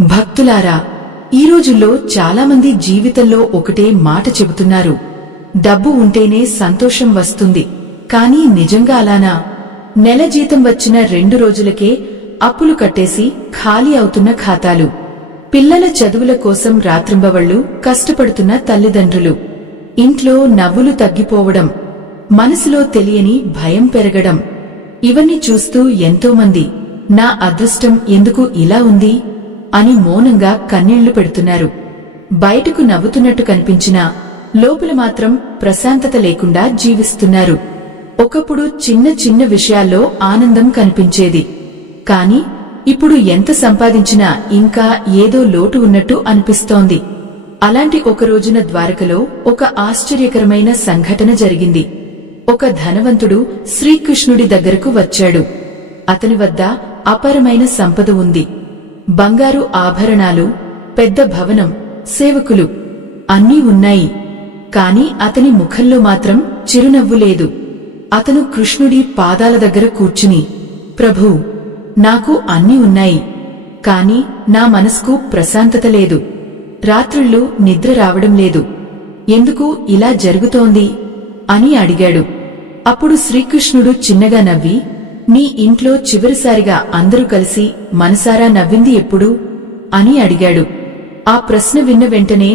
భక్తులారా, ఈ రోజుల్లో చాలామంది జీవితంలో ఒకటే మాట చెబుతున్నారు, డబ్బు ఉంటేనే సంతోషం వస్తుంది. కానీ నిజంగా అలానా? నెల జీతం వచ్చిన 2 రోజులకే అప్పులు కట్టేసి ఖాళీ అవుతున్న ఖాతాలు, పిల్లల చదువుల కోసం రాత్రింబవళ్లు కష్టపడుతున్న తల్లిదండ్రులు, ఇంట్లో నవ్వులు తగ్గిపోవడం, మనసులో తెలియని భయం పెరగడం, ఇవన్నీ చూస్తూ ఎంతోమంది నా అదృష్టం ఎందుకు ఇలా ఉంది అని మౌనంగా కన్నీళ్లు పెడుతున్నారు. బయటకు నవ్వుతున్నట్టు కనిపించినా లోపల మాత్రం ప్రశాంతత లేకుండా జీవిస్తున్నారు. ఒకప్పుడు చిన్న చిన్న విషయాల్లో ఆనందం కనిపించేది, కాని ఇప్పుడు ఎంత సంపాదించినా ఇంకా ఏదో లోటు ఉన్నట్టు అనిపిస్తోంది. అలాంటి ఒక రోజున ద్వారకలో ఒక ఆశ్చర్యకరమైన సంఘటన జరిగింది. ఒక ధనవంతుడు శ్రీకృష్ణుడి దగ్గరకు వచ్చాడు. అతని వద్ద అపారమైన సంపద ఉంది. బంగారు ఆభరణాలు, పెద్ద భవనం, సేవకులు అన్నీ ఉన్నాయి. కాని అతని ముఖంలో మాత్రం చిరునవ్వు లేదు. అతను కృష్ణుడి పాదాల దగ్గర కూర్చుని, ప్రభూ, నాకు అన్నీ ఉన్నాయి, కాని నా మనసుకు ప్రశాంతత లేదు. రాత్రుళ్ళు నిద్ర రావడం లేదు. ఎందుకు ఇలా జరుగుతోంది అని అడిగాడు. అప్పుడు శ్రీకృష్ణుడు చిన్నగా నవ్వి, నీ ఇంట్లో చివరిసారిగా అందరూ కలిసి మనసారా నవ్వింది ఎప్పుడు అని అడిగాడు. ఆ ప్రశ్న విన్న వెంటనే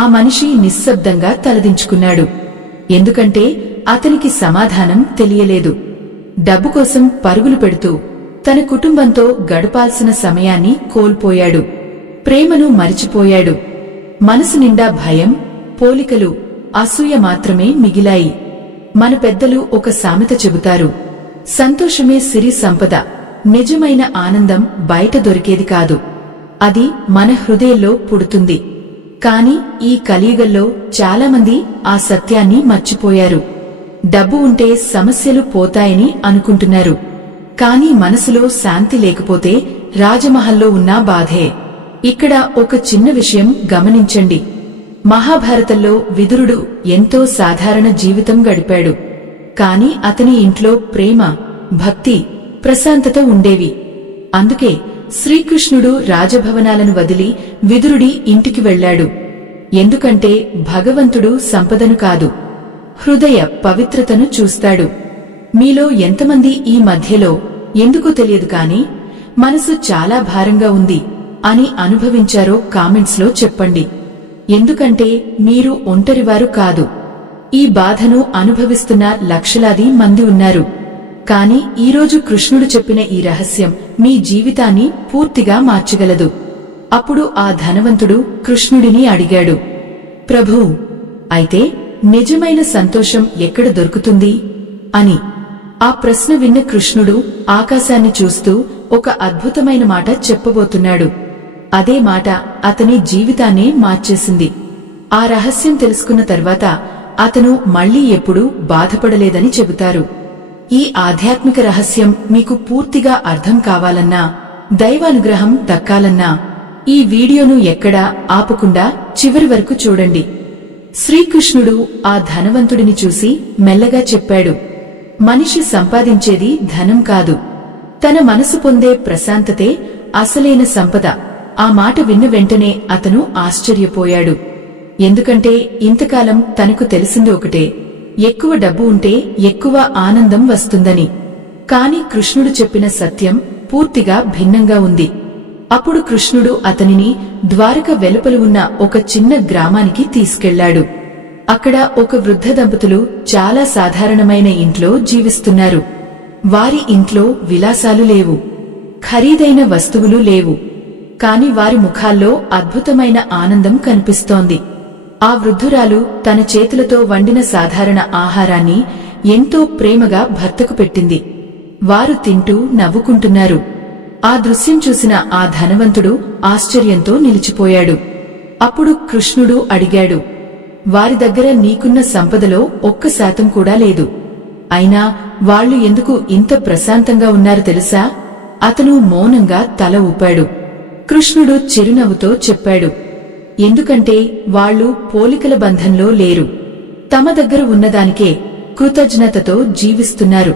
ఆ మనిషి నిశ్శబ్దంగా తలదించుకున్నాడు. ఎందుకంటే అతనికి సమాధానం తెలియలేదు. డబ్బు కోసం పరుగులు పెడుతూ తన కుటుంబంతో గడపాల్సిన సమయాన్ని కోల్పోయాడు. ప్రేమను మరిచిపోయాడు. మనసు నిండా భయం, పోలికలు, అసూయ మాత్రమే మిగిలాయి. మన పెద్దలు ఒక సామెత చెబుతారు, సంతోషమే సిరి సంపద. నిజమైన ఆనందం బయట దొరికేది కాదు, అది మన హృదయంలో పుడుతుంది. కాని ఈ కలియుగంలో చాలామంది ఆ సత్యాన్ని మర్చిపోయారు. డబ్బు ఉంటే సమస్యలు పోతాయని అనుకుంటున్నారు. కాని మనసులో శాంతి లేకపోతే రాజమహల్లో ఉన్నా బాధే. ఇక్కడ ఒక చిన్న విషయం గమనించండి. మహాభారతంలో విదురుడు ఎంతో సాధారణ జీవితం గడిపాడు. కాని అతని ఇంట్లో ప్రేమ, భక్తి, ప్రశాంతత ఉండేవి. అందుకే శ్రీకృష్ణుడు రాజభవనాలను వదిలి విదురుడి ఇంటికి వెళ్లాడు. ఎందుకంటే భగవంతుడు సంపదను కాదు, హృదయ పవిత్రతను చూస్తాడు. మీలో ఎంతమంది ఈ మధ్యలో ఎందుకు తెలియదు కాని మనసు చాలా భారంగా ఉంది అని అనుభవించారో కామెంట్స్లో చెప్పండి. ఎందుకంటే మీరు ఒంటరివారు కాదు. ఈ బాధను అనుభవిస్తున్న లక్షలాది మంది ఉన్నారు. కాని ఈరోజు కృష్ణుడు చెప్పిన ఈ రహస్యం మీ జీవితాన్ని పూర్తిగా మార్చగలదు. అప్పుడు ఆ ధనవంతుడు కృష్ణుడిని అడిగాడు, ప్రభూ, అయితే నిజమైన సంతోషం ఎక్కడ దొరుకుతుంది అని. ఆ ప్రశ్న విన్న కృష్ణుడు ఆకాశాన్ని చూస్తూ ఒక అద్భుతమైన మాట చెప్పబోతున్నాడు. అదే మాట అతని జీవితాన్నే మార్చేసింది. ఆ రహస్యం తెలుసుకున్న తర్వాత అతను మళ్లీ ఎప్పుడూ బాధపడలేదని చెబుతారు. ఈ ఆధ్యాత్మిక రహస్యం మీకు పూర్తిగా అర్థం కావాలన్నా, దైవానుగ్రహం దక్కాలన్నా ఈ వీడియోను ఎక్కడా ఆపకుండా చివరి వరకు చూడండి. శ్రీకృష్ణుడు ఆ ధనవంతుడిని చూసి మెల్లగా చెప్పాడు, మనిషి సంపాదించేది ధనం కాదు, తన మనసు పొందే ప్రశాంతతే అసలైన సంపద. ఆ మాట విన్న వెంటనే అతను ఆశ్చర్యపోయాడు. ఎందుకంటే ఇంతకాలం తనకు తెలిసింది ఒకటే, ఎక్కువ డబ్బు ఉంటే ఎక్కువ ఆనందం వస్తుందని. కాని కృష్ణుడు చెప్పిన సత్యం పూర్తిగా భిన్నంగా ఉంది. అప్పుడు కృష్ణుడు అతనిని ద్వారక వెలుపల ఉన్న ఒక చిన్న గ్రామానికి తీసుకెళ్లాడు. అక్కడ ఒక వృద్ధ దంపతులు చాలా సాధారణమైన ఇంట్లో జీవిస్తున్నారు. వారి ఇంట్లో విలాసాలు లేవు, ఖరీదైన వస్తువులు లేవు. కాని వారి ముఖాల్లో అద్భుతమైన ఆనందం కనిపిస్తోంది. ఆ వృద్ధురాలు తన చేతులతో వండిన సాధారణ ఆహారాన్ని ఎంతో ప్రేమగా భర్తకు పెట్టింది. వారు తింటూ నవ్వుకుంటున్నారు. ఆ దృశ్యం చూసిన ఆ ధనవంతుడు ఆశ్చర్యంతో నిలిచిపోయాడు. అప్పుడు కృష్ణుడు అడిగాడు, వారి దగ్గర నీకున్న సంపదలో 1% కూడా లేదు. అయినా వాళ్లు ఎందుకు ఇంత ప్రశాంతంగా ఉన్నారు తెలుసా? అతను మౌనంగా తల ఊపాడు. కృష్ణుడు చిరునవ్వుతో చెప్పాడు, ఎందుకంటే వాళ్లు పోలికల బంధంలో లేరు. తమ దగ్గర ఉన్నదానికే కృతజ్ఞతతో జీవిస్తున్నారు.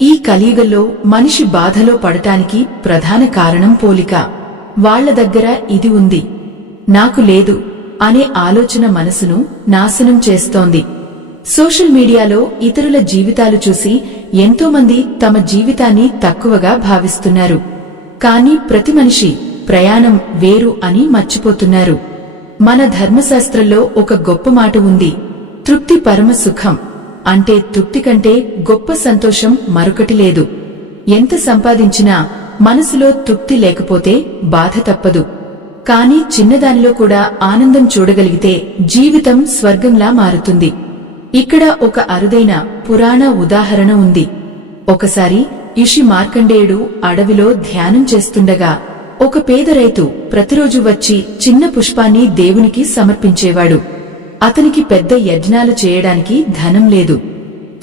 ఈ కలియుగంలో మనిషి బాధలో పడటానికి ప్రధాన కారణం పోలిక. వాళ్ల దగ్గర ఇది ఉంది, నాకు లేదు అనే ఆలోచన మనసును నాశనం చేస్తోంది. సోషల్ మీడియాలో ఇతరుల జీవితాలు చూసి ఎంతోమంది తమ జీవితాన్ని తక్కువగా భావిస్తున్నారు. కానీ ప్రతి మనిషి ప్రయాణం వేరు అని మర్చిపోతున్నారు. మన ధర్మశాస్త్రంలో ఒక గొప్ప మాట ఉంది, తృప్తి పరమ సుఖం. అంటే తృప్తి కంటే గొప్ప సంతోషం మరొకటి లేదు. ఎంత సంపాదించినా మనసులో తృప్తి లేకపోతే బాధ తప్పదు. కానీ చిన్నదానిలో కూడా ఆనందం చూడగలిగితే జీవితం స్వర్గంలా మారుతుంది. ఇక్కడ ఒక అరుదైన పురాణ ఉదాహరణ ఉంది. ఒకసారి ఋషి మార్కండేయుడు అడవిలో ధ్యానం చేస్తుండగా ఒక పేద రైతు ప్రతిరోజు వచ్చి చిన్న పుష్పాన్ని దేవునికి సమర్పించేవాడు. అతనికి పెద్ద యజ్ఞాలు చేయడానికి ధనం లేదు.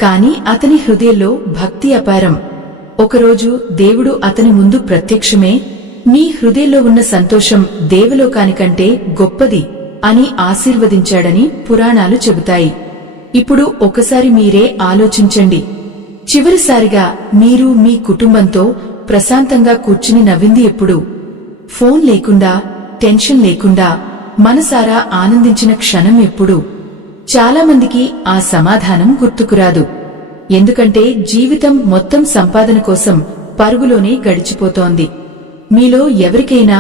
కాని అతని హృదయంలో భక్తి అపారం. ఒకరోజు దేవుడు అతని ముందు ప్రత్యక్షమే, నీ హృదయంలో ఉన్న సంతోషం దేవలోకానికంటే గొప్పది అని ఆశీర్వదించాడని పురాణాలు చెబుతాయి. ఇప్పుడు ఒకసారి మీరే ఆలోచించండి, చివరిసారిగా మీరు మీ కుటుంబంతో ప్రశాంతంగా కూర్చుని నవ్వింది ఎప్పుడు? ఫోన్ లేకుండా, టెన్షన్ లేకుండా మనసారా ఆనందించిన క్షణం ఎప్పుడు? చాలామందికి ఆ సమాధానం గుర్తుకురాదు. ఎందుకంటే జీవితం మొత్తం సంపాదన కోసం పరుగులోనే గడిచిపోతోంది. మీలో ఎవరికైనా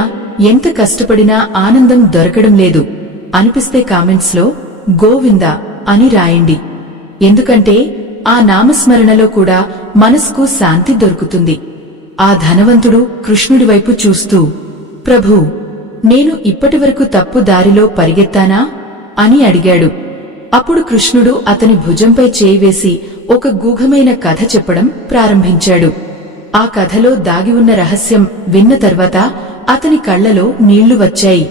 ఎంత కష్టపడినా ఆనందం దొరకడం లేదు అనిపిస్తే కామెంట్స్ లో గోవిందా అని రాయండి. ఎందుకంటే ఆ నామస్మరణలో కూడా మనసుకు శాంతి దొరుకుతుంది. ఆ ధనవంతుడు కృష్ణుడి వైపు చూస్తూ, ప్రభూ, నేను ఇప్పటివరకు తప్పు దారిలో పరిగెత్తానా అని అడిగాడు. అప్పుడు కృష్ణుడు అతని భుజంపై చేయి వేసి ఒక గూఢమైన కథ చెప్పడం ప్రారంభించాడు. ఆ కథలో దాగి ఉన్న రహస్యం విన్న తర్వాత అతని కళ్లలో నీళ్లు వచ్చాయి.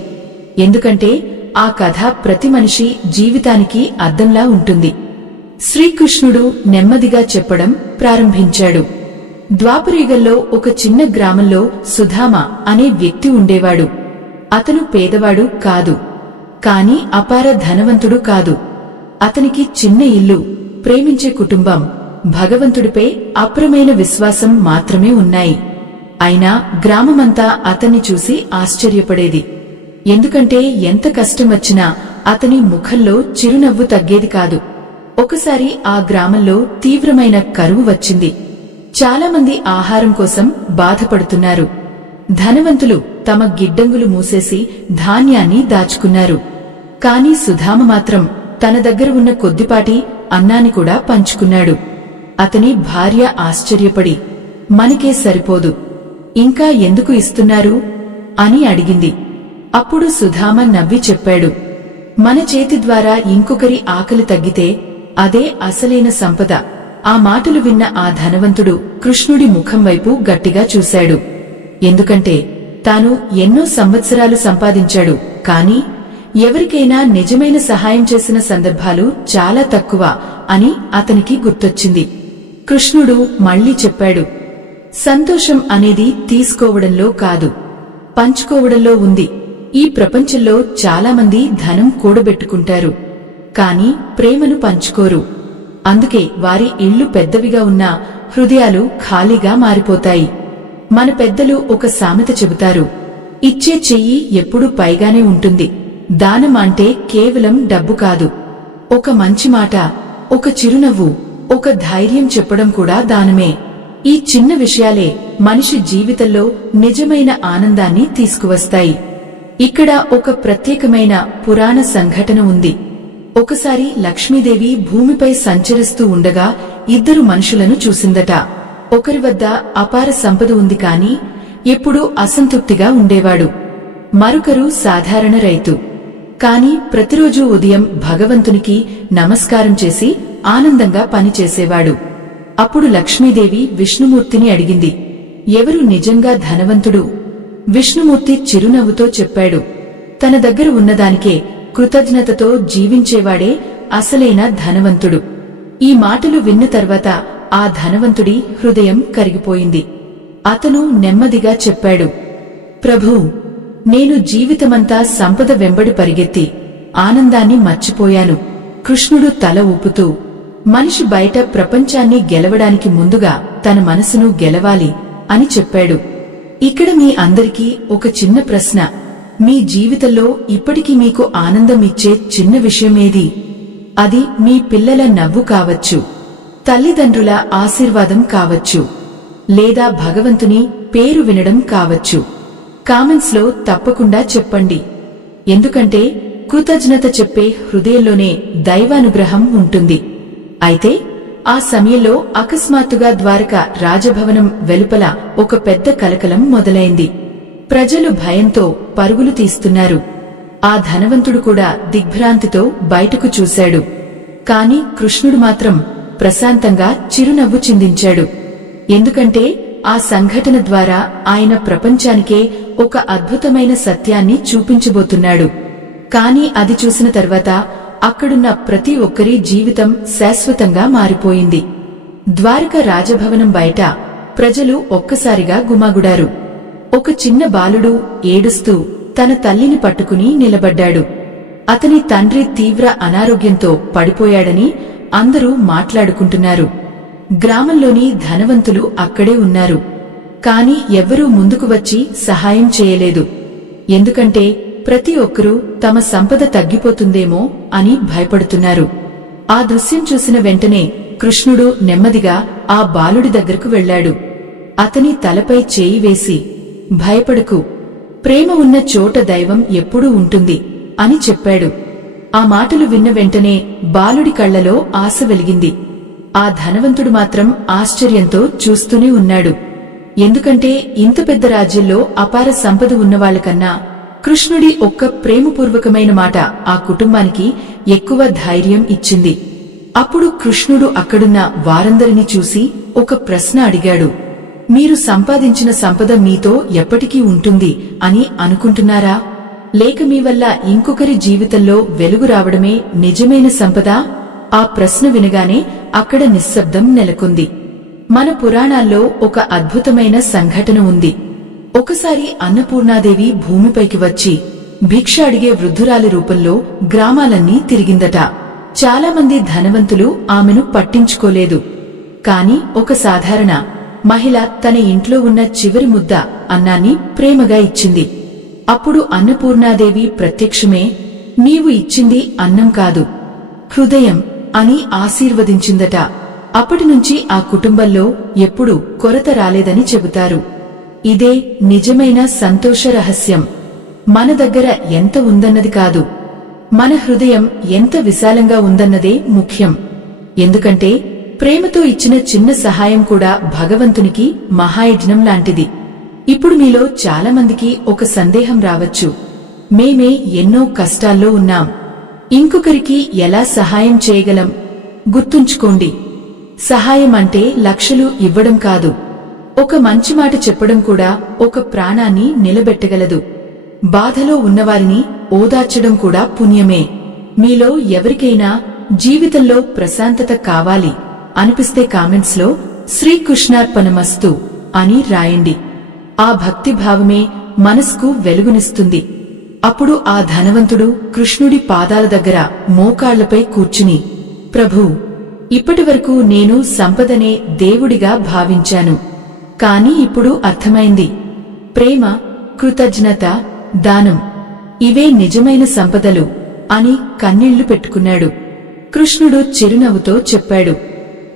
ఎందుకంటే ఆ కథ ప్రతి మనిషి జీవితానికి అద్దంలా ఉంటుంది. శ్రీకృష్ణుడు నెమ్మదిగా చెప్పడం ప్రారంభించాడు. ద్వాపరయుగంలో ఒక చిన్న గ్రామంలో సుధామ అనే వ్యక్తి ఉండేవాడు. అతను పేదవాడు కాదు, కాని అపార ధనవంతుడు కాదు. అతనికి చిన్న ఇల్లు, ప్రేమించే కుటుంబం, భగవంతుడిపై అప్రమైన విశ్వాసం మాత్రమే ఉన్నాయి. అయినా గ్రామమంతా అతన్ని చూసి ఆశ్చర్యపడేది. ఎందుకంటే ఎంత కష్టం వచ్చినా అతని ముఖంలో చిరునవ్వు తగ్గేది కాదు. ఒకసారి ఆ గ్రామంలో తీవ్రమైన కరువు వచ్చింది. చాలామంది ఆహారం కోసం బాధపడుతున్నారు. ధనవంతులు తమ గిడ్డంగులు మూసేసి ధాన్యాన్ని దాచుకున్నారు. కాని సుధామ మాత్రం తన దగ్గర ఉన్న కొద్దిపాటి అన్నాన్ని కూడా పంచుకున్నాడు. అతని భార్య ఆశ్చర్యపడి, మనకే సరిపోదు, ఇంకా ఎందుకు ఇస్తున్నారు అని అడిగింది. అప్పుడు సుధామ నవ్వి చెప్పాడు, మన చేతి ద్వారా ఇంకొకరి ఆకలి తగ్గితే అదే అసలైన సంపద. ఆ మాటలు విన్న ఆ ధనవంతుడు కృష్ణుడి ముఖం వైపు గట్టిగా చూశాడు. ఎందుకంటే తాను ఎన్నో సంవత్సరాలు సంపాదించాడు, కాని ఎవరికైనా నిజమైన సహాయం చేసిన సందర్భాలు చాలా తక్కువ అని అతనికి గుర్తొచ్చింది. కృష్ణుడు మళ్లీ చెప్పాడు, సంతోషం అనేది తీసుకోవడంలో కాదు, పంచుకోవడంలో ఉంది. ఈ ప్రపంచంలో చాలామంది ధనం కూడబెట్టుకుంటారు, కాని ప్రేమను పంచుకోరు. అందుకే వారి ఇళ్లు పెద్దవిగా ఉన్నా హృదయాలు ఖాళీగా మారిపోతాయి. మన పెద్దలు ఒక సామెత చెబుతారు, ఇచ్చే చెయ్యి ఎప్పుడూ పైగానే ఉంటుంది. దానం అంటే కేవలం డబ్బు కాదు, ఒక మంచి మాట, ఒక చిరునవ్వు, ఒక ధైర్యం చెప్పడం కూడా దానమే. ఈ చిన్న విషయాలే మనిషి జీవితంలో నిజమైన ఆనందాన్ని తీసుకువస్తాయి. ఇక్కడ ఒక ప్రత్యేకమైన పురాణ సంఘటన ఉంది. ఒకసారి లక్ష్మీదేవి భూమిపై సంచరిస్తూ ఉండగా ఇద్దరు మనుషులను చూసిందట. ఒకరి వద్ద అపార సంపద ఉంది, కాని ఎప్పుడూ అసంతృప్తిగా ఉండేవాడు. మరొకరు సాధారణ రైతు, కాని ప్రతిరోజూ ఉదయం భగవంతునికి నమస్కారం చేసి ఆనందంగా పనిచేసేవాడు. అప్పుడు లక్ష్మీదేవి విష్ణుమూర్తిని అడిగింది, ఎవరు నిజంగా ధనవంతుడు? విష్ణుమూర్తి చిరునవ్వుతో చెప్పాడు, తన దగ్గర ఉన్నదానికే కృతజ్ఞతతో జీవించేవాడే అసలైన ధనవంతుడు. ఈ మాటలు విన్న తర్వాత ఆ ధనవంతుడి హృదయం కరిగిపోయింది. అతను నెమ్మదిగా చెప్పాడు, ప్రభూ, నేను జీవితమంతా సంపద వెంబడి పరిగెత్తి ఆనందాన్ని మర్చిపోయాను. కృష్ణుడు తల ఊపుతూ, మనిషి బయట ప్రపంచాన్ని గెలవడానికి ముందుగా తన మనసును గెలవాలి అని చెప్పాడు. ఇక్కడ మీ అందరికీ ఒక చిన్న ప్రశ్న. మీ జీవితంలో ఇప్పటికీ మీకు ఆనందం ఇచ్చే చిన్న విషయమేది? అది మీ పిల్లల నవ్వు కావచ్చు, తల్లిదండ్రుల ఆశీర్వాదం కావచ్చు, లేదా భగవంతుని పేరు వినడం కావచ్చు. కామెంట్స్ లో తప్పకుండా చెప్పండి. ఎందుకంటే కృతజ్ఞత చెప్పే హృదయంలోనే దైవానుగ్రహం ఉంటుంది. అయితే ఆ సమయంలో అకస్మాత్తుగా ద్వారక రాజభవనం వెలుపల ఒక పెద్ద కలకలం మొదలైంది. ప్రజలు భయంతో పరుగులు తీస్తున్నారు. ఆ ధనవంతుడు కూడా దిగ్భ్రాంతితో బయటకు చూశాడు. కాని కృష్ణుడు మాత్రం ప్రశాంతంగా చిరునవ్వు చిందించాడు. ఎందుకంటే ఆ సంఘటన ద్వారా ఆయన ప్రపంచానికే ఒక అద్భుతమైన సత్యాన్ని చూపించబోతున్నాడు. కాని అది చూసిన తర్వాత అక్కడున్న ప్రతి ఒక్కరి జీవితం శాశ్వతంగా మారిపోయింది. ద్వారక రాజభవనం బయట ప్రజలు ఒక్కసారిగా గుమిగూడారు. ఒక చిన్న బాలుడు ఏడుస్తూ తన తల్లిని పట్టుకుని నిలబడ్డాడు. అతని తండ్రి తీవ్ర అనారోగ్యంతో పడిపోయాడని అందరూ మాట్లాడుకుంటున్నారు. గ్రామంలోని ధనవంతులు అక్కడే ఉన్నారు. కాని ఎవ్వరూ ముందుకు వచ్చి సహాయం చేయలేదు. ఎందుకంటే ప్రతి ఒక్కరూ తమ సంపద తగ్గిపోతుందేమో అని భయపడుతున్నారు. ఆ దృశ్యం చూసిన వెంటనే కృష్ణుడు నెమ్మదిగా ఆ బాలుడి దగ్గరకు వెళ్లాడు. అతని తలపై చేయి వేసి, భయపడకు, ప్రేమ ఉన్న చోట దైవం ఎప్పుడూ ఉంటుంది అని చెప్పాడు. ఆ మాటలు విన్న వెంటనే బాలుడి కళ్లలో ఆశ వెలిగింది. ఆ ధనవంతుడు మాత్రం ఆశ్చర్యంతో చూస్తూనే ఉన్నాడు. ఎందుకంటే ఇంత పెద్ద రాజ్యంలో అపార సంపద ఉన్నవాళ్లకన్నా కృష్ణుడి ఒక్క ప్రేమపూర్వకమైన మాట ఆ కుటుంబానికి ఎక్కువ ధైర్యం ఇచ్చింది. అప్పుడు కృష్ణుడు అక్కడున్న వారందరినీ చూసి ఒక ప్రశ్న అడిగాడు. మీరు సంపాదించిన సంపద మీతో ఎప్పటికీ ఉంటుంది అని అనుకుంటున్నారా? లేక మీ వల్ల ఇంకొకరి జీవితంలో వెలుగు రావడమే నిజమైన సంపద? ఆ ప్రశ్న వినగానే అక్కడ నిశ్శబ్దం నెలకొంది. మన పురాణాల్లో ఒక అద్భుతమైన సంఘటన ఉంది. ఒకసారి అన్నపూర్ణాదేవి భూమిపైకి వచ్చి భిక్ష అడిగే వృద్ధురాలి రూపంలో గ్రామాలన్నీ తిరిగిందట. చాలామంది ధనవంతులు ఆమెను పట్టించుకోలేదు. కాని ఒక సాధారణ మహిళ తన ఇంట్లో ఉన్న చివరి ముద్ద అన్నాన్ని ప్రేమగా ఇచ్చింది. అప్పుడు అన్నపూర్ణాదేవి ప్రత్యక్షమే, నీవు ఇచ్చింది అన్నం కాదు, హృదయం అని ఆశీర్వదించిందట. అప్పటినుంచి ఆ కుటుంబంలో ఎప్పుడూ కొరత రాలేదని చెబుతారు. ఇదే నిజమైన సంతోష రహస్యం. మన దగ్గర ఎంత ఉందన్నది కాదు, మన హృదయం ఎంత విశాలంగా ఉందన్నదే ముఖ్యం. ఎందుకంటే ప్రేమతో ఇచ్చిన చిన్న సహాయం కూడా భగవంతునికి మహాయజ్ఞం లాంటిది. ఇప్పుడు మీలో చాలామందికి ఒక సందేహం రావచ్చు. మేమే ఎన్నో కష్టాల్లో ఉన్నాం, ఇంకొకరికి ఎలా సహాయం చేయగలం? గుర్తుంచుకోండి, సహాయం అంటే లక్షలు ఇవ్వడం కాదు. ఒక మంచి మాట చెప్పడం కూడా ఒక ప్రాణాన్ని నిలబెట్టగలదు. బాధలో ఉన్నవారిని ఓదార్చడం కూడా పుణ్యమే. మీలో ఎవరికైనా జీవితంలో ప్రశాంతత కావాలి అనిపిస్తే కామెంట్స్ లో శ్రీకృష్ణార్పణమస్తు అని రాయండి. ఆ భక్తిభావమే మనసుకు వెలుగునిస్తుంది. అప్పుడు ఆ ధనవంతుడు కృష్ణుడి పాదాల దగ్గర మోకాళ్లపై కూర్చుని, ప్రభూ, ఇప్పటివరకు నేను సంపదనే దేవుడిగా భావించాను. కాని ఇప్పుడు అర్థమైంది, ప్రేమ, కృతజ్ఞత, దానం ఇవే నిజమైన సంపదలు అని కన్నీళ్లు పెట్టుకున్నాడు. కృష్ణుడు చిరునవ్వుతో చెప్పాడు,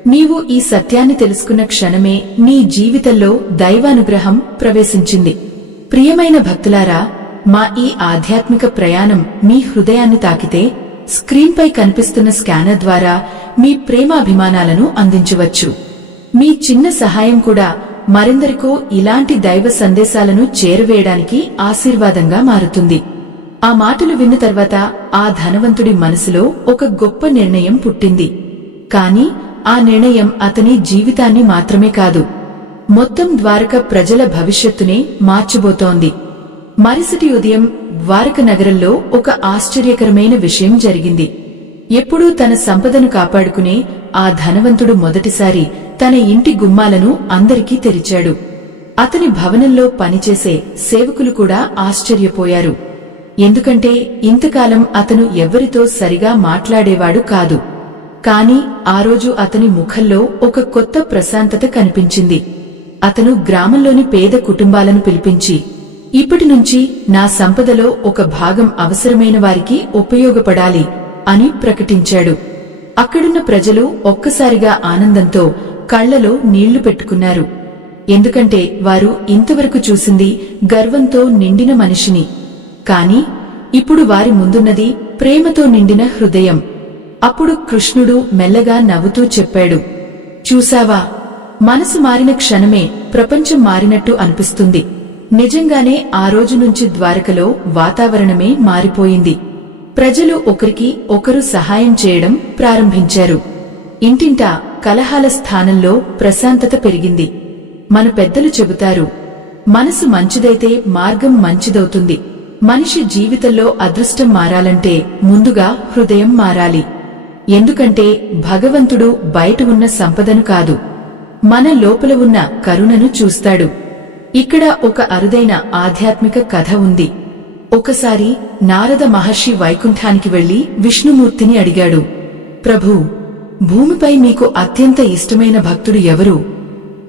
నీవు ఈ సత్యాన్ని తెలుసుకున్న క్షణమే నీ జీవితంలో దైవానుగ్రహం ప్రవేశించింది. ప్రియమైన భక్తులారా, మా ఈ ఆధ్యాత్మిక ప్రయాణం మీ హృదయాన్ని తాకితే స్క్రీన్పై కనిపిస్తున్న స్కానర్ ద్వారా మీ ప్రేమాభిమానాలను అందించవచ్చు. మీ చిన్న సహాయం కూడా మరెందరికో ఇలాంటి దైవ సందేశాలను చేరవేయడానికి ఆశీర్వాదంగా మారుతుంది. ఆ మాటలు విన్న తర్వాత ఆ ధనవంతుడి మనసులో ఒక గొప్ప నిర్ణయం పుట్టింది. కాని ఆ నిర్ణయం అతని జీవితాన్ని మాత్రమే కాదు, మొత్తం ద్వారక ప్రజల భవిష్యత్తునే మార్చబోతోంది. మరుసటి ఉదయం ద్వారక నగరంలో ఒక ఆశ్చర్యకరమైన విషయం జరిగింది. ఎప్పుడూ తన సంపదను కాపాడుకునే ఆ ధనవంతుడు మొదటిసారి తన ఇంటి గుమ్మాలను అందరికీ తెరిచాడు. అతని భవనంలో పనిచేసే సేవకులు కూడా ఆశ్చర్యపోయారు. ఎందుకంటే ఇంతకాలం అతను ఎవ్వరితో సరిగా మాట్లాడేవాడు కాదు. కాని ఆ రోజు అతని ముఖంలో ఒక కొత్త ప్రశాంతత కనిపించింది. అతను గ్రామంలోని పేద కుటుంబాలను పిలిపించి, ఇప్పటి నుంచి నా సంపదలో ఒక భాగం అవసరమైన వారికి ఉపయోగపడాలి అని ప్రకటించాడు. అక్కడున్న ప్రజలు ఒక్కసారిగా ఆనందంతో కళ్లలో నీళ్లు పెట్టుకున్నారు. ఎందుకంటే వారు ఇంతవరకు చూసింది గర్వంతో నిండిన మనిషిని. కాని ఇప్పుడు వారి ముందున్నది ప్రేమతో నిండిన హృదయం. అప్పుడు కృష్ణుడు మెల్లగా నవ్వుతూ చెప్పాడు, చూసావా, మనసు మారిన క్షణమే ప్రపంచం మారినట్టు అనిపిస్తుంది. నిజంగానే ఆ రోజు నుంచి ద్వారకలో వాతావరణమే మారిపోయింది. ప్రజలు ఒకరికి ఒకరు సహాయం చేయడం ప్రారంభించారు. ఇంటింటా కలహాల స్థానంలో ప్రశాంతత పెరిగింది. మన పెద్దలు చెబుతారు, మనసు మంచిదైతే మార్గం మంచిదవుతుంది. మనిషి జీవితంలో అదృష్టం మారాలంటే ముందుగా హృదయం మారాలి. ఎందుకంటే భగవంతుడు బయట ఉన్న సంపదను కాదు, మన లోపల ఉన్న కరుణను చూస్తాడు. ఇక్కడ ఒక అరుదైన ఆధ్యాత్మిక కథ ఉంది. ఒకసారి నారద మహర్షి వైకుంఠానికి వెళ్లి విష్ణుమూర్తిని అడిగాడు, ప్రభూ, భూమిపై మీకు అత్యంత ఇష్టమైన భక్తుడు ఎవరు?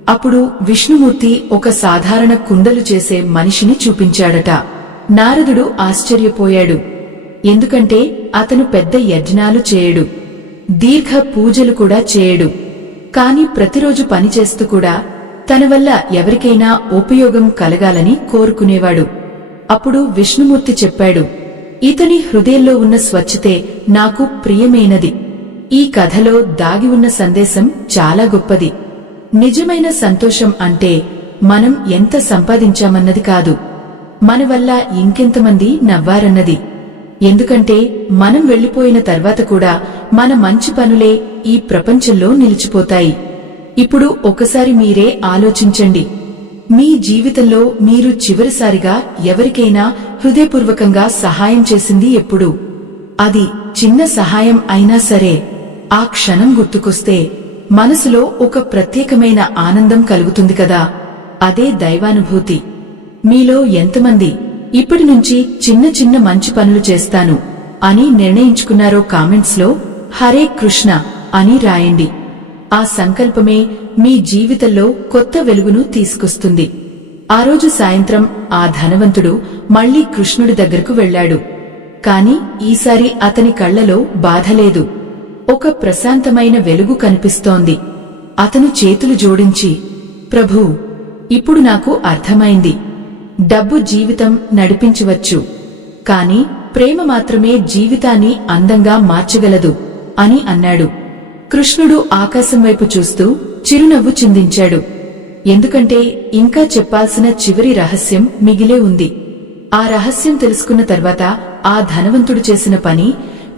అప్పుడు విష్ణుమూర్తి ఒక సాధారణ కుండలు చేసే మనిషిని చూపించాడట. నారదుడు ఆశ్చర్యపోయాడు. ఎందుకంటే అతను పెద్ద యజ్ఞాలు చేయడు, దీర్ఘ పూజలు కూడా చేయడు. కాని ప్రతిరోజు పనిచేస్తూ కూడా తన వల్ల ఎవరికైనా ఉపయోగం కలగాలని కోరుకునేవాడు. అప్పుడు విష్ణుమూర్తి చెప్పాడు, ఇతని హృదయంలో ఉన్న స్వచ్ఛతే నాకు ప్రియమైనది. ఈ కథలో దాగి ఉన్న సందేశం చాలా గొప్పది. నిజమైన సంతోషం అంటే మనం ఎంత సంపాదించామన్నది కాదు, మన వల్ల ఇంకెంతమంది నవ్వారన్నది. ఎందుకంటే మనం వెళ్లిపోయిన తర్వాత కూడా మన మంచి పనులే ఈ ప్రపంచంలో నిలిచిపోతాయి. ఇప్పుడు ఒకసారి మీరే ఆలోచించండి, మీ జీవితంలో మీరు చివరిసారిగా ఎవరికైనా హృదయపూర్వకంగా సహాయం చేసింది ఎప్పుడు? అది చిన్న సహాయం అయినా సరే, ఆ క్షణం గుర్తుకొస్తే మనసులో ఒక ప్రత్యేకమైన ఆనందం కలుగుతుంది కదా, అదే దైవానుభూతి. మీలో ఎంతమంది ఇప్పటి నుంచి చిన్న చిన్న మంచి పనులు చేస్తాను అని నిర్ణయించుకున్నారో కామెంట్స్ లో హరే కృష్ణ అని రాయండి. ఆ సంకల్పమే మీ జీవితంలో కొత్త వెలుగును తీసుకొస్తుంది. ఆ రోజు సాయంత్రం ఆ ధనవంతుడు మళ్లీ కృష్ణుడి దగ్గరకు వెళ్లాడు. కాని ఈసారి అతని కళ్లలో బాధ లేదు, ఒక ప్రశాంతమైన వెలుగు కనిపిస్తోంది. అతను చేతులు జోడించి, ప్రభూ, ఇప్పుడు నాకు అర్థమైంది, డబ్బు జీవితం నడిపించవచ్చు, కాని ప్రేమ మాత్రమే జీవితాన్ని అందంగా మార్చగలదు అని అన్నాడు. కృష్ణుడు ఆకాశం వైపు చూస్తూ చిరునవ్వు చిందించాడు. ఎందుకంటే ఇంకా చెప్పాల్సిన చివరి రహస్యం మిగిలే ఉంది. ఆ రహస్యం తెలుసుకున్న తర్వాత ఆ ధనవంతుడు చేసిన పని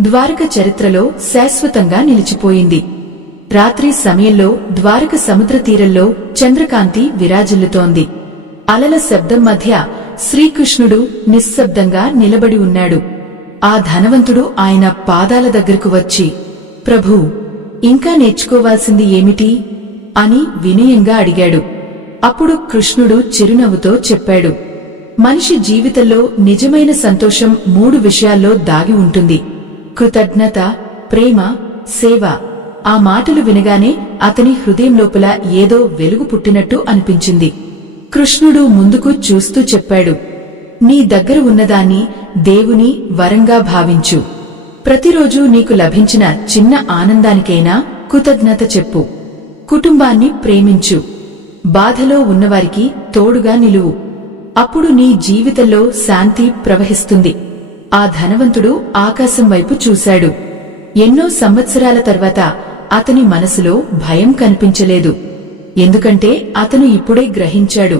ద్వారక చరిత్రలో శాశ్వతంగా నిలిచిపోయింది. రాత్రి సమయంలో ద్వారక సముద్ర తీరంలో చంద్రకాంతి విరాజిల్లుతోంది. అలల శబ్దం మధ్య శ్రీకృష్ణుడు నిశ్శబ్దంగా నిలబడి ఉన్నాడు. ఆ ధనవంతుడు ఆయన పాదాల దగ్గరకు వచ్చి, ప్రభూ, ఇంకా నేర్చుకోవాల్సింది ఏమిటి అని వినయంగా అడిగాడు. అప్పుడు కృష్ణుడు చిరునవ్వుతో చెప్పాడు, మనిషి జీవితంలో నిజమైన సంతోషం 3 విషయాల్లో దాగి ఉంటుంది: కృతజ్ఞత, ప్రేమ, సేవ. ఆ మాటలు వినగానే అతని హృదయం లోపల ఏదో వెలుగు పుట్టినట్టు అనిపించింది. కృష్ణుడు ముందుకు చూస్తూ చెప్పాడు, నీ దగ్గర ఉన్నదాన్ని దేవుని వరంగా భావించు. ప్రతిరోజు నీకు లభించిన చిన్న ఆనందానికైనా కృతజ్ఞత చెప్పు. కుటుంబాన్ని ప్రేమించు. బాధలో ఉన్నవారికి తోడుగా నిలువు. అప్పుడు నీ జీవితంలో శాంతి ప్రవహిస్తుంది. ఆ ధనవంతుడు ఆకాశం వైపు చూశాడు. ఎన్నో సంవత్సరాల తర్వాత అతని మనసులో భయం కనిపించలేదు. ఎందుకంటే అతను ఇప్పుడే గ్రహించాడు,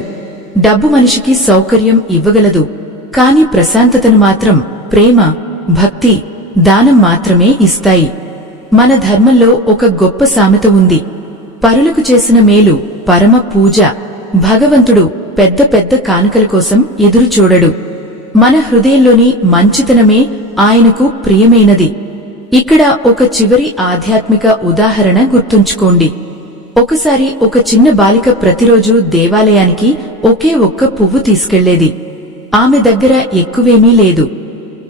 డబ్బు మనిషికి సౌకర్యం ఇవ్వగలదు, కాని ప్రశాంతతను మాత్రం ప్రేమ, భక్తి, దానం మాత్రమే ఇస్తాయి. మన ధర్మంలో ఒక గొప్ప సామెత ఉంది: పరులకు చేసిన మేలు పరమ పూజ. భగవంతుడు పెద్ద పెద్ద కానుకల కోసం ఎదురు చూడడు. మన హృదయంలోని మంచితనమే ఆయనకు ప్రియమైనది. ఇక్కడ ఒక చివరి ఆధ్యాత్మిక ఉదాహరణ గుర్తుంచుకోండి. ఒకసారి ఒక చిన్న బాలిక ప్రతిరోజు దేవాలయానికి ఒకే ఒక్క పువ్వు తీసుకెళ్లేది. ఆమె దగ్గర ఎక్కువేమీ లేదు,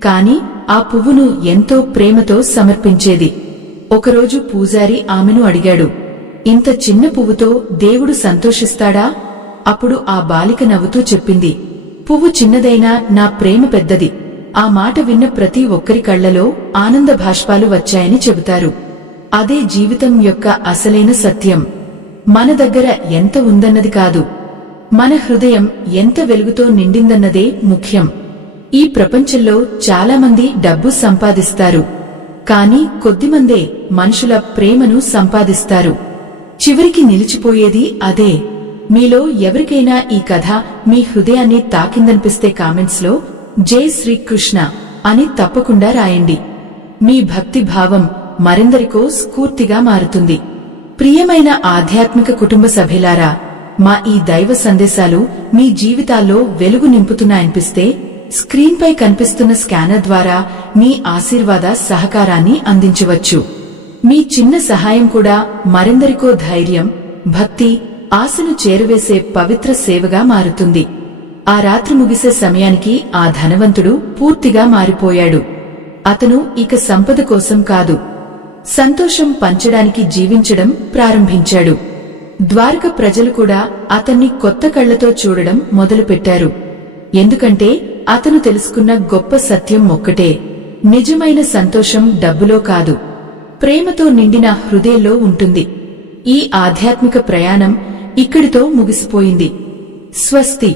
కాని ఆ పువ్వును ఎంతో ప్రేమతో సమర్పించేది. ఒకరోజు పూజారి ఆమెను అడిగాడు, ఇంత చిన్న పువ్వుతో దేవుడు సంతోషిస్తాడా అప్పుడు ఆ బాలిక నవ్వుతూ చెప్పింది, పువ్వు చిన్నదైనా నా ప్రేమ పెద్దది. ఆ మాట విన్న ప్రతి ఒక్కరి కళ్లలో ఆనంద భాష్పాలు వచ్చాయని చెబుతారు. అదే జీవితం యొక్క అసలైన సత్యం. మన దగ్గర ఎంత ఉందన్నది కాదు, మన హృదయం ఎంత వెలుగుతో నిండిందన్నదే ముఖ్యం. ఈ ప్రపంచంలో చాలామంది డబ్బు సంపాదిస్తారు, కానీ కొద్దిమందే మనుషుల ప్రేమను సంపాదిస్తారు. చివరికి నిలిచిపోయేది అదే. మీలో ఎవరికైనా ఈ కథ మీ హృదయాన్ని తాకిందనిపిస్తే కామెంట్స్లో జై శ్రీకృష్ణ అని తప్పకుండా రాయండి. మీ భక్తి భావం మరెందరికో స్ఫూర్తిగా మారుతుంది. ప్రియమైన ఆధ్యాత్మిక కుటుంబ సభ్యులారా, మా ఈ దైవ సందేశాలు మీ జీవితాల్లో వెలుగు నింపుతున్నాయనిపిస్తే స్క్రీన్పై కనిపిస్తున్న స్కానర్ ద్వారా మీ ఆశీర్వాద సహకారాన్ని అందించవచ్చు. మీ చిన్న సహాయం కూడా మరెందరికో ధైర్యం, భక్తి, ఆశను చేరువేసే పవిత్ర సేవగా మారుతుంది. ఆ రాత్రి ముగిసే సమయానికి ఆ ధనవంతుడు పూర్తిగా మారిపోయాడు. అతను ఇక సంపద కోసం కాదు, సంతోషం పంచడానికి జీవించడం ప్రారంభించాడు. ద్వారక ప్రజలు కూడా అతన్ని కొత్త కళ్లతో చూడడం మొదలుపెట్టారు. ఎందుకంటే అతను తెలుసుకున్న గొప్ప సత్యం ఒక్కటే: నిజమైన సంతోషం డబ్బులో కాదు, ప్రేమతో నిండిన హృదయంలో ఉంటుంది. ఈ ఆధ్యాత్మిక ప్రయాణం ఇక్కడితో ముగిసిపోయింది. స్వస్తి.